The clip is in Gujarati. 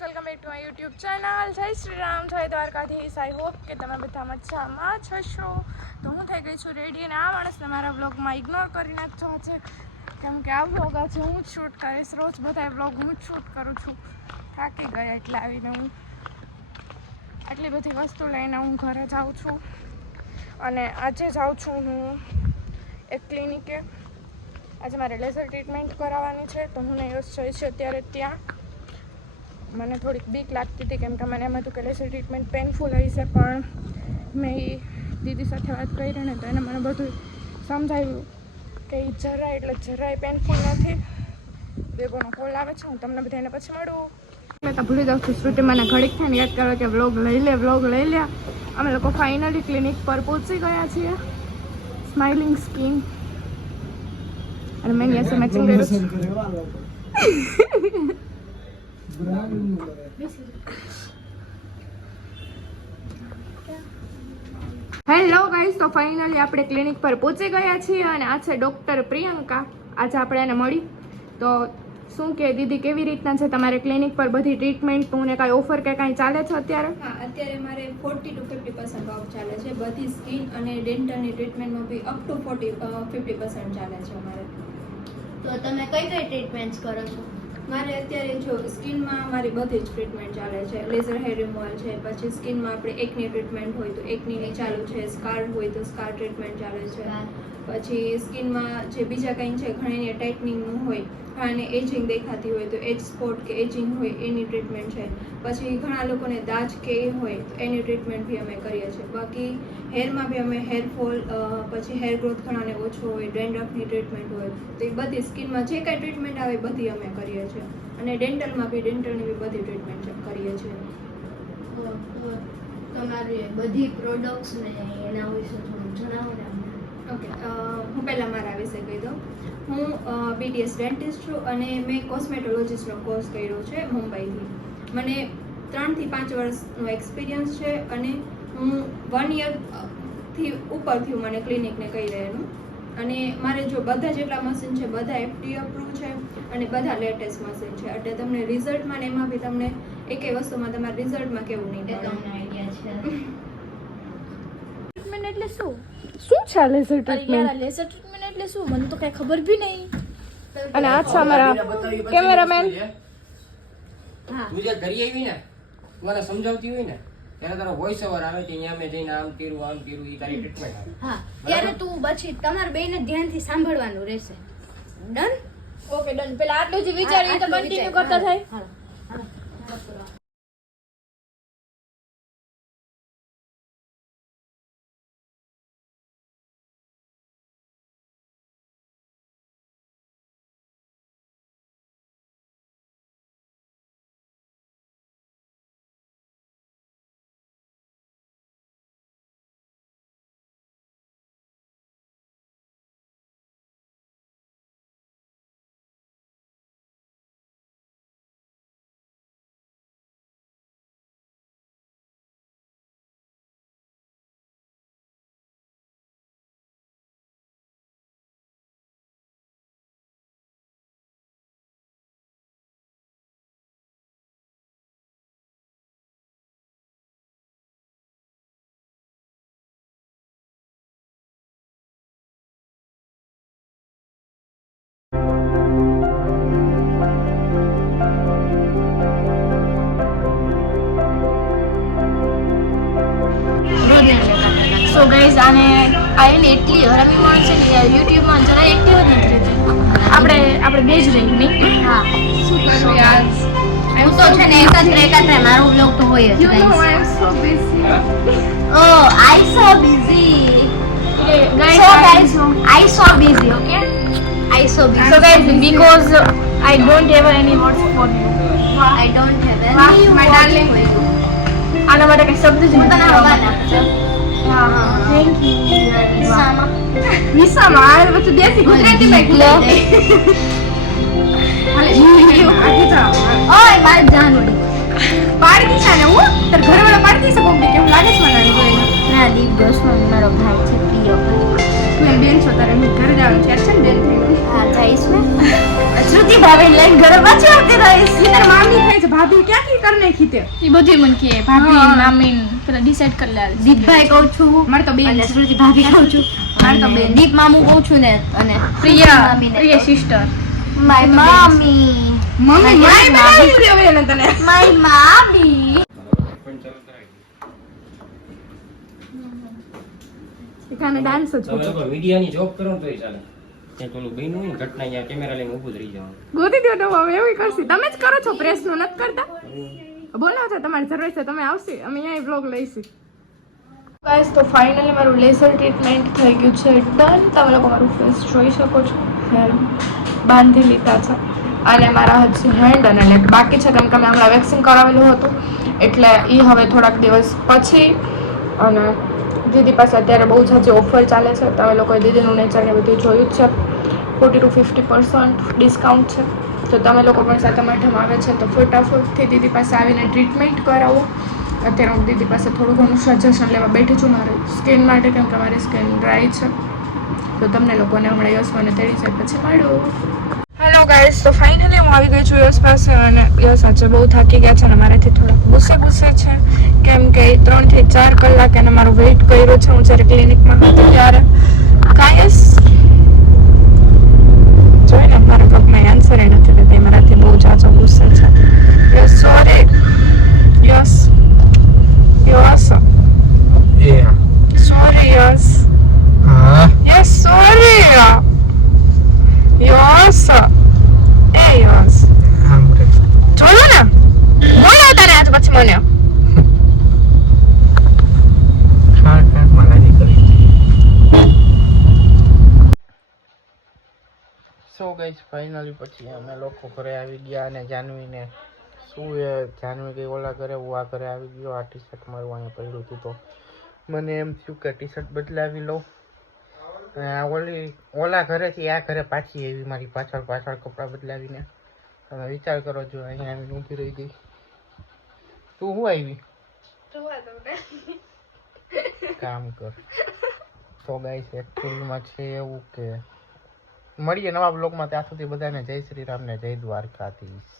Guys, welcome back to my YouTube channel. જય શ્રી રામ, જય દ્વારકાધીશ. આઈ હોપ કે તમે બધા મજામાં છો. તો હું થઈ ગઈ છું રેડી અને આ માણસને મારા વ્લોગમાં ઇગ્નોર કરી નાખજો છે, કેમ કે આ વ્લોગ આજે હું જ શૂટ કરીશ. રોજ બધા વ્લોગ હું જ શૂટ કરું છું. થાકી ગયા એટલે આવીને હું આટલી બધી વસ્તુ લઈને હું ઘરે જાઉં છું અને આજે જાઉં છું હું એક ક્લિનિકે. આજે મારે લેઝર ટ્રીટમેન્ટ કરાવવાની છે, તો હું નહીં જઈશ અત્યારે ત્યાં. મને થોડીક બીક લાગતી હતી, કેમ કે મને એમ હતું કે લેઝર ટ્રીટમેન્ટ પેનફુલ હશે, પણ મેં દીદી સાથે વાત કરી ને તો એને મને બધું સમજાવ્યું કે એ જરાય પેનફુલ નથી. બેબોનો કોલ આવે છે, હું તમને બધાને પછી મળું. મેં તો ભૂલી જાઉં છું શ્રુતિમાને ઘડીક થઈને યાદ કરો કે વ્લોગ લઈ લે. અમે લોકો ફાઇનલી ક્લિનિક પર પહોંચી ગયા છીએ. સ્માઇલિંગ સ્કીન અને મેં અહીંયા મેચિંગ કર્યું હેલો ગાઈસ, તો ફાઇનલી આપણે ક્લિનિક પર પહોંચી ગયા છીએ અને આ છે ડૉક્ટર પ્રિયંકા. આજે આપણે એને મળી તો શું કે દીદી કેવી રીતના છે તમારે ક્લિનિક પર બધી ટ્રીટમેન્ટનું ને કાંઈ ઓફર કે કાંઈ ચાલે છે અત્યારે? હા, અત્યારે મારે 40 to 50% ઓફ ચાલે છે. બધી સ્કિન અને ડેન્ટલની ટ્રીટમેન્ટમાં બી અપ ટુ 50% ચાલે છે અમારે. તો તમે કઈ ટ્રીટમેન્ટ્સ કરો છો? મારે અત્યારે જો સ્કિનમાં મારી બધી જ ટ્રીટમેન્ટ ચાલે છે. લેઝર હેર રિમૂવલ છે, પછી સ્કિનમાં આપણે એકની ટ્રીટમેન્ટ હોય તો એકનીની ચાલુ છે, સ્કાર હોય તો સ્કાર ટ્રીટમેન્ટ ચાલે છે, પછી સ્કિનમાં જે બીજા કંઈ છે ઘણીને ટાઇટનિંગનું હોય, ઘણાને એજિંગ દેખાતી હોય તો એજ સ્પોટ કે એજિંગ હોય એની ટ્રીટમેન્ટ છે, પછી ઘણા લોકોને દાજ કે હોય તો એની ટ્રીટમેન્ટ બી અમે કરીએ છીએ. બાકી હેરમાં બી અમે હેરફોલ, પછી હેર ગ્રોથ ઘણાને ઓછો હોય, ડેન્ડ્રફની ટ્રીટમેન્ટ હોય તો એ બધી સ્કિનમાં જે કાંઈ ટ્રીટમેન્ટ આવે એ બધી અમે કરીએ છીએ. અને ડેન્ટલની બી બધી ટ્રીટમેન્ટ કરીએ છીએ. તમારી બધી પ્રોડક્ટ્સ ને એના વિશે થોડું જણાવો ને અમને. ઓકે, હું પહેલાં મારા વિશે કહી દઉં. હું BDS ડેન્ટિસ્ટ છું અને મેં કોસ્મેટોલોજીસ્ટનો કોર્સ કર્યો છે મુંબઈથી. મને 3 થી 5 વર્ષનો એક્સપિરિયન્સ છે અને હું 1 યરથી ઉપરથી મને ક્લિનિકને કહી રહેલું. અને મારે જો બધા જેટલા મશીન છે બધા FDA અપ્રૂવ છે અને બધા લેટેસ્ટ મશીન છે, એટલે તમને રિઝલ્ટમાં ને એમાં બી તમને એકેય વસ્તુમાં તમારા રિઝલ્ટમાં કેવું નહીં એ તમને આઈડિયા છે. ટ્રીટમેન્ટ એટલે શું છે લેઝર ટ્રીટમેન્ટ? લેઝર ટ્રીટમેન્ટ એટલે શું? મને તો કઈ ખબર બી નહીં. અને આ છે અમારા કેમેરામેન. હા, તું જે ઘરે આવી ને મને સમજાવતી હોય ને ત્યારે તારો વોઇસ ઓવર આવે છે, અહીંયા મેં જઈને આમ કર્યું એ તારી ટ્રીટમેન્ટ આવે. હા, ત્યારે તું પછી તમારે બેયને ધ્યાનથી સાંભળવાનું રહેશે. ડન? Okay done. પેલા આટલું જ વિચારી તો કન્ટિન્યુ કરતા થાય. હા. સો ગાઈઝ, આને આઈને એટલી હરામી માણસ છે ને યુટ્યુબમાં જરાય એક્ટિવ જ નથી રહેતી. આપણે બે જ રહી નહીં. હા, શું કરું યાર? હું તો છે ને એક જ મારું બ્લોગ તો હોય જ. You know I am so busy. Oh, I so busy. Guys, So guys, I so busy, okay? I so busy. so guys, because I don't have any words for you. I don't have વાહ, any my words darling. for you. આના માટે કઈ શબ્દ જ હું તને નથી. હવા નાખું. હા, થેન્ક યુ. વિસામાં. વિસામાં આ બધું દેશી ગુજરાતીમાં એટલે હાલે આખી જાવ. ઓય માર જાનુડી. પાડકી છે ને હું તાર ઘરવાળા પાડકી છે કોક કેવું લાગે છે મને જોઈને. ના દીપ દોસ્તનો મારો ભાઈ છે પ્રિય. તું એમ બેન છો તારે હું ઘરે જવાનું છે ને બેન થઈને. હા જઈશ ને શ્રુતિ ભાભી લઈને ઘરે પાછી આવતી રહીશ તાર મામી થાય છે ભાભી ક્યાંથી કરી નાખી તે એ બધી મને કે ભાભી મામી પેલા ડિસાઈડ કરી લે દીપભાઈ કહું છું મારે તો બેન અને શ્રુતિ ભાભી કહું છું મારે તો બેન દીપ મામું કહું છું ને અને પ્રિયા પ્રિયા સિસ્ટર માય મામી મમ્મી માય બનાવી રહ્યો એને તને માય મામી એકાને ડાન્સ જ તમે લોકો મીડિયાની જોબ કરો ને તોય ચાલે ત્યાં પેલું બન્યું હોય ને ઘટના અહીંયા કેમેરા લઈને ઊભું જ રહી જવાનું ગોતી દો તો હવે એવું કરશે તમે જ કરો છો પ્રેસ નું નથી કરતા બોલાવો છો તમારી જરૂર છે તમે આવશે અમે અહીંયા બ્લોગ લઈશું ગાઈસ તો ફાઇનલી મારું લેઝર ટ્રીટમેન્ટ થઈ ગયું છે ડન તમે લોકો મારું ફેસ જોઈ શકો છો હેર બાંધી લીધા છે અને મારા હજી હેન્ડ અને લેગ બાકી છે કેમ કે મેં હમણાં વેક્સિંગ કરાવેલું હતું એટલે એ હવે થોડાક દિવસ પછી અને દીદી પાસે અત્યારે બહુ જાજી ઓફર ચાલે છે તમે લોકોએ દીદીનું નેચર ને બધું જોયું જ છે 40 to 50% ડિસ્કાઉન્ટ છે તો તમે લોકો પણ સાતમ આઠમ આવે છે તો ફટાફટથી દીદી પાસે આવીને ટ્રીટમેન્ટ કરાવો અત્યારે હું દીદી પાસે થોડું ઘણું સજેશન લેવા બેઠી છું મારી સ્કિન માટે કેમ કે મારી સ્કિન ડ્રાય છે તો તમને લોકોને હમણાં યશ મને તેડી જાય પછી મળો હેલો ગાઈઝ તો ફાઇનલી હું આવી ગઈ છું યશ પાસે અને યશ આજે બહુ થાકી ગયા છે અને મારાથી થોડાક ગુસ્સે છે કેમ કે 3 થી 4 કલાક એને મારો વેઇટ કર્યો છે હું જ્યારે ક્લિનિકમાં હતી ત્યારે ગાઈસ જોઈને મારા બ્લોગમાં આન્સર એ નથી દેતી મારાથી બહુ જાજો ગુસ્સે છે yes sorry yes yes sorry yes yes sorry yes એ યસ જોયું ને બોલો તારે આજ પછી મને સો ગાઈસ ફાઇનલી પછી અમે લોકો ઘરે આવી ગયા અને જાનવીને શું એ જાનવી ગઈ ઓલા ઘરે હું આ ઘરે આવી ગયો આ ટી શર્ટ મારું અહીંયા પડ્યું હતું તો મને એમ થયું કે ટી શર્ટ બદલાવી લઉં અને ઓલા ઘરેથી આ ઘરે પાછી આવી મારી પાછળ કપડાં બદલાવીને તમે વિચાર કરો જો અહીંયા આવીને ઊભી રહી ગઈ તું શું આવી કામ કર તો ગાઈસ એકચ્યુઅલીમાં છે એવું કે મળીએ નવા બ્લોગમાં ત્યાં સુધી બધાને જય શ્રી રામ ને જય દ્વારકાધીશ